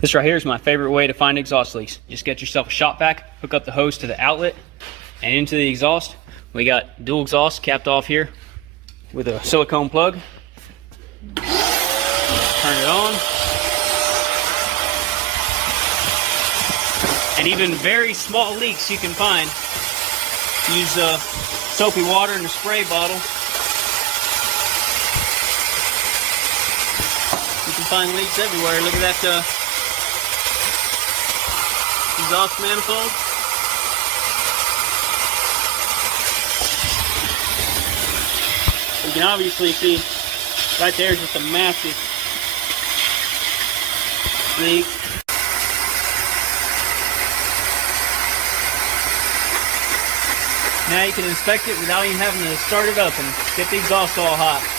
This right here is my favorite way to find exhaust leaks. Just get yourself a shop vac, hook up the hose to the outlet and into the exhaust. We got dual exhaust capped off here with a silicone plug. Turn it on. And even very small leaks you can find. Use soapy water in a spray bottle. You can find leaks everywhere. Look at that exhaust manifold. You can obviously see right there is just a massive leak. Now you can inspect it without even having to start it up and get the exhaust all hot.